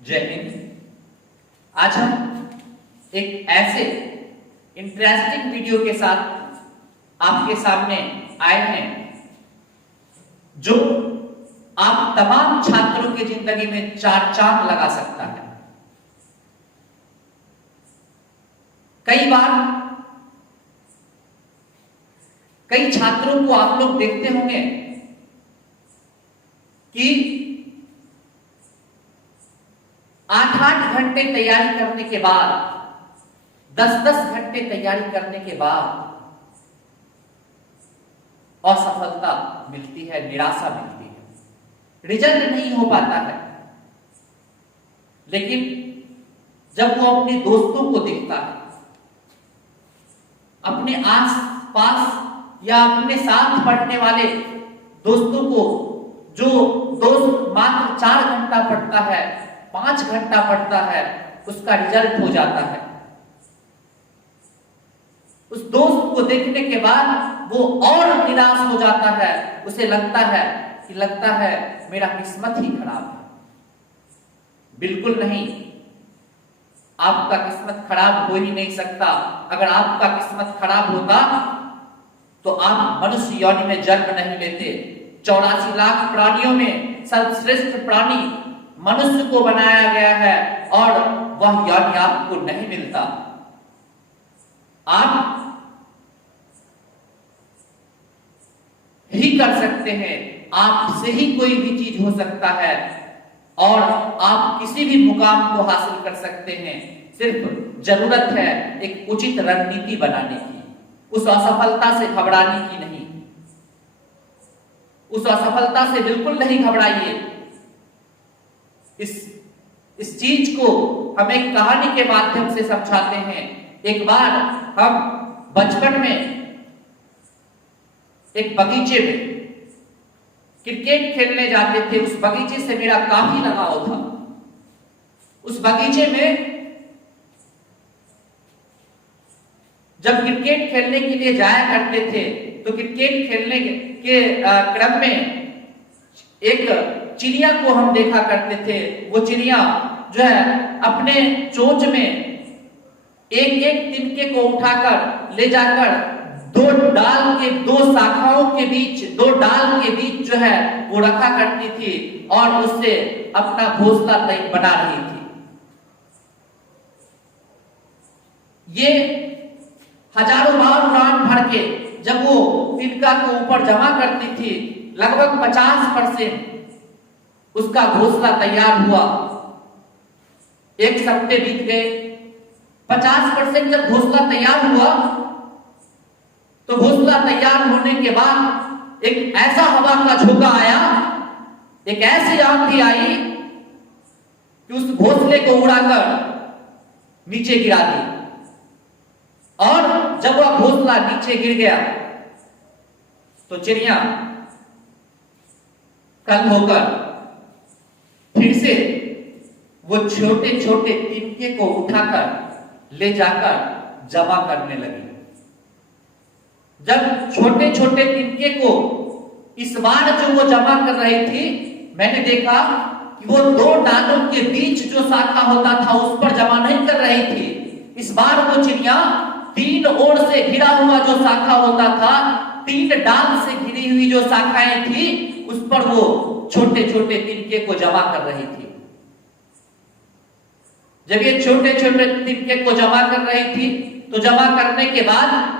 जय हिंद। आज हम एक ऐसे इंटरेस्टिंग वीडियो के साथ आपके सामने आए हैं जो आप तमाम छात्रों की जिंदगी में चार चांद लगा सकता है। कई बार कई छात्रों को आप लोग देखते होंगे कि 8-8 घंटे तैयारी करने के बाद, 10-10 घंटे तैयारी करने के बाद असफलता मिलती है, निराशा मिलती है, रिजल्ट नहीं हो पाता है। लेकिन जब वो अपने दोस्तों को देखता है, अपने आस पास या अपने साथ पढ़ने वाले दोस्तों को, जो दोस्त मात्र 4 घंटा पढ़ता है, 5 घंटा पढ़ता है, उसका रिजल्ट हो जाता है। उस दोस्त को देखने के बाद वो और निराश हो जाता है। उसे लगता है मेरा किस्मत ही खराब है। बिल्कुल नहीं, आपका किस्मत खराब हो ही नहीं सकता। अगर आपका किस्मत खराब होता तो आप मनुष्य योनि में जन्म नहीं लेते। 84 लाख प्राणियों में सर्वश्रेष्ठ प्राणी मनुष्य को बनाया गया है और वह योनि आपको नहीं मिलता। आप ही कर सकते हैं, आपसे ही कोई भी चीज हो सकता है और आप किसी भी मुकाम को हासिल कर सकते हैं। सिर्फ जरूरत है एक उचित रणनीति बनाने की, उस असफलता से घबराने की नहीं। उस असफलता से बिल्कुल नहीं घबराइए। इस चीज को हम एक कहानी के माध्यम से समझाते हैं। एक बार हम बचपन में एक बगीचे में क्रिकेट खेलने जाते थे। उस बगीचे से मेरा काफी लगाव था। उस बगीचे में जब क्रिकेट खेलने के लिए जाया करते थे तो क्रिकेट खेलने के क्रम में एक चिड़िया को हम देखा करते थे। वो चिड़िया जो है अपने चोंच में एक एक तिनके को उठाकर ले जाकर दो शाखाओं के बीच, 2 डाल के बीच जो है वो रखा करती थी और उससे अपना घोंसला बना रही थी। ये हजारों बार उड़ान भर के जब वो तिनका को ऊपर जमा करती थी, लगभग 50% उसका घोंसला तैयार हुआ। एक सप्ताह बीत गए। 50% जब घोंसला तैयार हुआ तो घोंसला तैयार होने के बाद एक ऐसा हवा का झोंका आया, एक ऐसी आंधी आई कि उस घोंसले को उड़ाकर नीचे गिरा दी। और जब वह घोंसला नीचे गिर गया तो चिड़िया कल होकर फिर से वो छोटे छोटे तिनके को उठाकर ले जाकर जमा करने लगी। जब छोटे छोटे तिनके को इस बार जो वो जमा कर रही थी, मैंने देखा कि वो 2 डालों के बीच जो शाखा होता था उस पर जमा नहीं कर रही थी। इस बार वो चिड़िया 3 ओर से घिरा हुआ जो शाखा होता था, 3 डाल से घिरी हुई जो शाखाएं थी, उस पर वो छोटे छोटे तिनके को जमा कर रही थी। जब ये छोटे छोटे तिनके को जमा कर रही थी तो जमा करने के बाद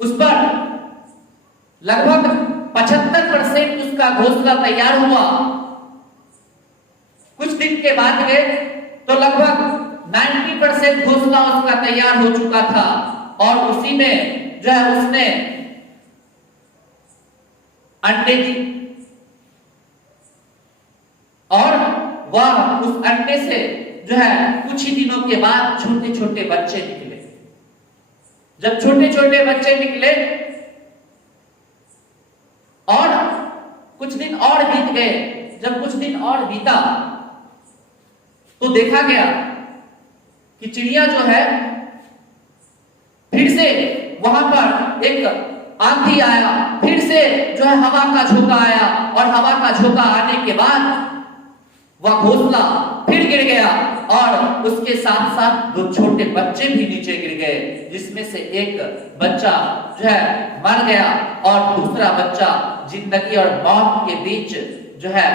उस पर लगभग 75% उसका घोंसला तैयार हुआ। कुछ दिन के बाद गए तो लगभग 90% घोंसला उसका तैयार हो चुका था और उसी में जो है उसने अंडे दी और वह उस अंडे से जो है कुछ ही दिनों के बाद छोटे छोटे बच्चे निकले। जब छोटे छोटे बच्चे निकले और कुछ दिन और बीत गए, जब कुछ दिन और बीता तो देखा गया कि चिड़िया जो है फिर से वहां पर एक आंधी आया, फिर से जो है हवा का झोंका आया और हवा का झोंका आने के बाद वह घोंसला फिर गिर गया और उसके साथ साथ दो छोटे बच्चे भी नीचे गिर गए, जिसमें से एक बच्चा जो है मर गया और दूसरा बच्चा जिंदगी और मौत के बीच जो है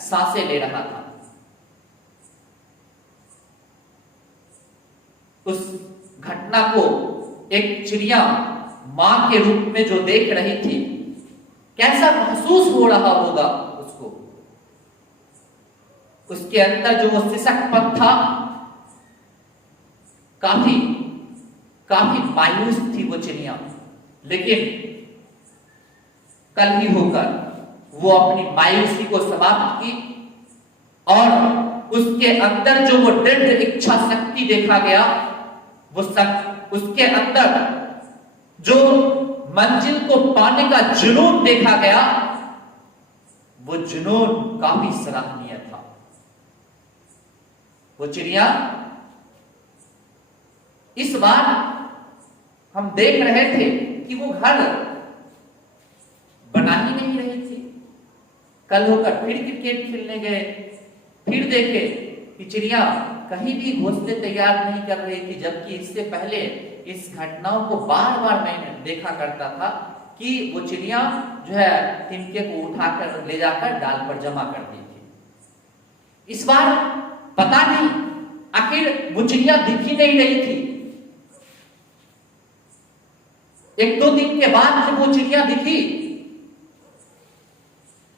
सांसें ले रहा था। उस घटना को एक चिड़िया मां के रूप में जो देख रही थी, कैसा महसूस हो रहा होगा उसको। उसके अंदर जो वो सिसकपन था, काफी काफी मायूस थी वो चिड़िया, लेकिन कल ही होकर वो अपनी मायूसी को समाप्त की और उसके अंदर जो वो दृढ़ इच्छा शक्ति देखा गया, वो उसके अंदर जो मंजिल को पाने का जुनून देखा गया, वो जुनून काफी सराहनीय था। वो चिड़िया इस बार हम देख रहे थे कि वो घर बना ही नहीं रही थी। कल होकर फिर क्रिकेट खेलने गए, फिर देखे कि चिड़िया कहीं भी घोंसले तैयार नहीं कर रही थी, जबकि इससे पहले इस घटनाओं को बार बार मैंने देखा करता था कि वो चिड़िया जो है तिनके को उठाकर ले जाकर डाल पर जमा करती थी। इस बार पता नहीं आखिर वो चिड़िया दिख ही नहीं रही थी। एक दो दिन के बाद जब वो चिड़िया दिखी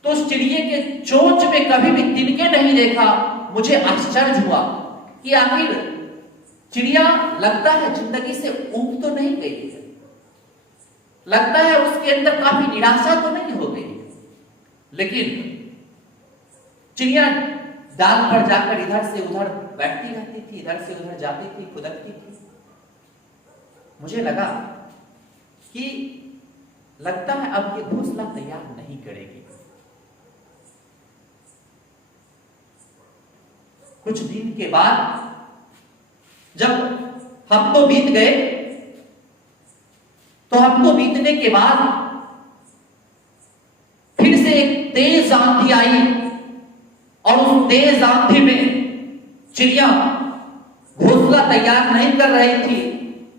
तो उस चिड़िए के चोंच में कभी भी तिनके नहीं देखा। मुझे आश्चर्य हुआ कि आखिर चिड़िया लगता है जिंदगी से ऊब तो नहीं गई है, लगता है उसके अंदर काफी निराशा तो नहीं हो गई, लेकिन चिड़िया डाल पर जाकर इधर से उधर बैठती रहती थी, इधर से उधर जाती थी, खुदकती थी। मुझे लगा कि लगता है अब ये घोंसला तैयार नहीं करेगी। कुछ दिन के बाद जब हफ्तों बीत गए, तो हफ्तों बीतने के बाद फिर से एक तेज आंधी आई और उस तेज आंधी में चिड़िया घोंसला तैयार नहीं कर रही थी।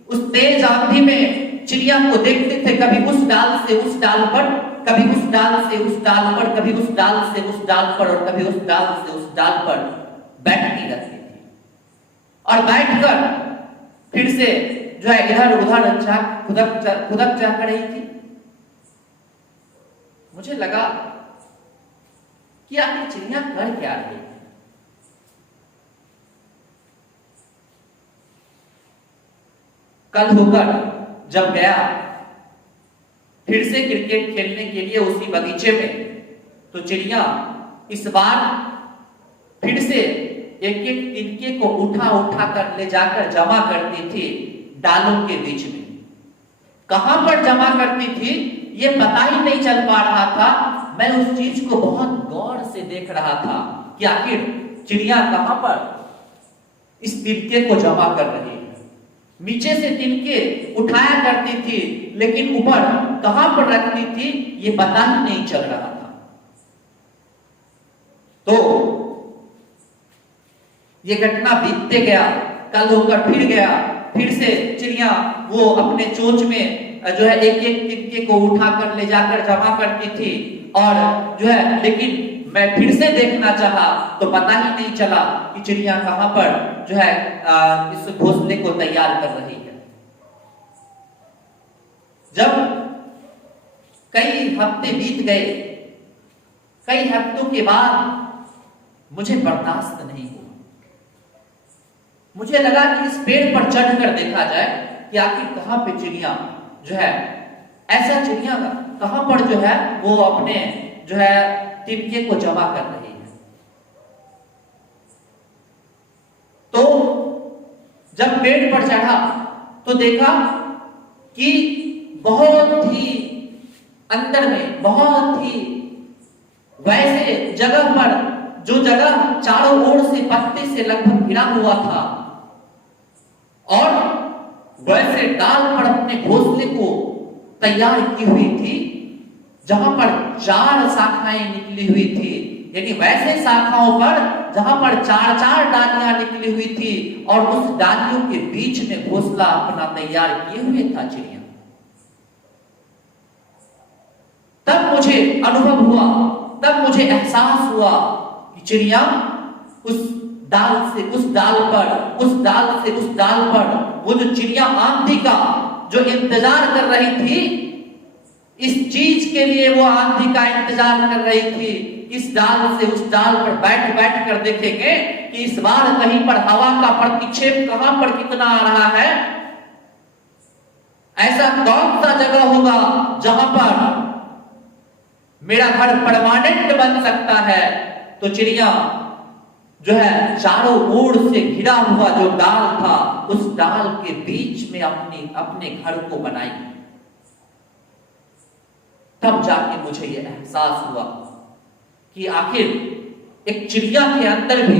उस तेज आंधी में चिड़िया को देखते थे, कभी उस डाल से उस डाल पर, कभी उस डाल से उस डाल पर, कभी उस डाल से उस डाल पर और कभी उस डाल से उस डाल पर बैठती रहती थी और बैठकर फिर से जो है इधर उधर खुदक जा कर रही थी। मुझे लगा कि आखिर चिड़िया कर क्या रही है। कल होकर जब गया फिर से क्रिकेट खेलने के लिए उसी बगीचे में, तो चिड़िया इस बार फिर से एक एक तिनके को उठा उठा कर ले जाकर जमा करती थी डालों के बीच में। कहां पर जमा करती थी ये पता ही नहीं चल पा रहा था। मैं उस चीज को बहुत गौर से देख रहा था कि आखिर चिड़िया कहां पर इस तिनके को जमा कर रही है। नीचे से तिनके उठाया करती थी, लेकिन ऊपर कहां पर रखती थी ये पता ही नहीं चल रहा था। तो ये घटना बीतते गया, कल होकर फिर गया, फिर से चिड़िया वो अपने चोंच में जो है एक एक तिनके को उठाकर ले जाकर जमा करती थी और जो है, लेकिन मैं फिर से देखना चाहा तो पता ही नहीं चला कि चिड़िया कहां पर जो है इस घोंसले को तैयार कर रही है। जब कई हफ्ते बीत गए, कई हफ्तों के बाद मुझे बर्दाश्त नहीं हुआ। मुझे लगा कि इस पेड़ पर चढ़कर देखा जाए कि आखिर कहां पे चिड़िया जो है, ऐसा चिड़िया कहां पर जो है वो अपने जो है तिनके को जमा कर रही है। तो जब पेड़ पर चढ़ा तो देखा कि बहुत ही अंदर में, बहुत ही वैसे जगह पर, जो जगह चारों ओर से पत्ते से लगभग घिरा हुआ था और वैसे डाल पर अपने घोंसले को तैयार की हुई थी, जहां पर 4 शाखाएं निकली हुई थी, यानी वैसे शाखाओं पर जहां पर 4-4 डालियां निकली हुई थी और उस डालियों के बीच में घोंसला अपना तैयार किए हुए था चिड़िया। तब मुझे अनुभव हुआ, तब मुझे एहसास हुआ कि चिड़िया उस डाल से उस डाल पर, उस डाल से उस डाल पर, वो जो चिड़िया आंधी का जो इंतजार कर रही थी, इस चीज के लिए वो आंधी का इंतजार कर रही थी, इस डाल से उस डाल पर बैठ बैठ कर देखेंगे कि इस बार कहीं पर हवा का प्रतिक्षेप कहां पर कितना आ रहा है, ऐसा कौन सा जगह होगा जहां पर मेरा घर परमानेंट बन सकता है। तो चिड़िया जो है चारों ओर से घिरा हुआ जो डाल था, उस डाल के बीच में अपने घर को बनाई। तब जाके मुझे यह एहसास हुआ कि आखिर एक चिड़िया के अंदर भी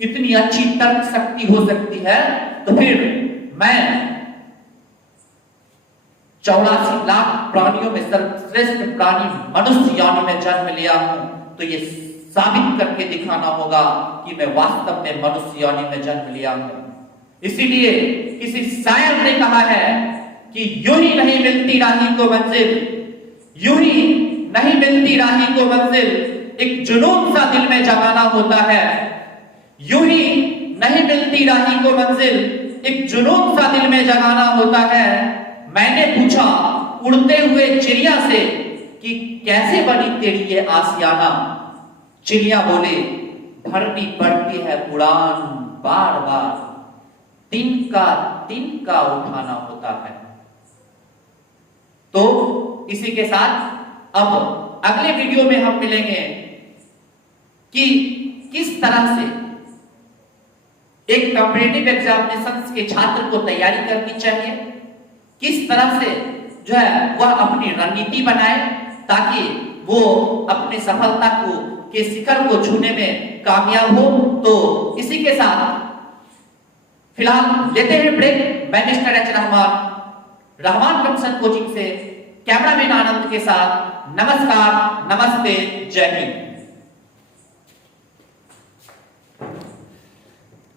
इतनी अच्छी तर्क शक्ति हो सकती है, तो फिर मैं 84 लाख प्राणियों में सर्वश्रेष्ठ प्राणी मनुष्य योनि में जन्म लिया हूं, तो ये साबित करके दिखाना होगा कि मैं वास्तव में मनुष्य योनि में जन्म लिया हूं। इसीलिए किसी शायर ने कहा है कि यूं ही नहीं मिलती राही को मंजिल, यूं ही नहीं मिलती राही को मंजिल, एक जुनून सा दिल में जगाना होता है। यूं ही नहीं मिलती राही को मंजिल, एक जुनून सा दिल में जगाना होता है। मैंने पूछा उड़ते हुए चिड़िया से कि कैसे बनी तेरी ये आसियाना। चिड़िया बोले भरनी पड़ती है उड़ान बार बार, तिनका उठाना होता है। तो इसी के साथ अब अगले वीडियो में हम मिलेंगे कि किस तरह से एक कॉम्पिटिटिव एग्जामिनेशंस के छात्र को तैयारी करनी चाहिए, किस तरह से जो है वह अपनी रणनीति बनाए ताकि वो अपनी सफलता के शिखर को छूने में कामयाब हो। तो इसी के साथ फिलहाल लेते हैं ब्रेक। मैं mister H Rahman commission coaching से कैमरामैन आनंद के साथ नमस्कार, नमस्ते, जय हिंद।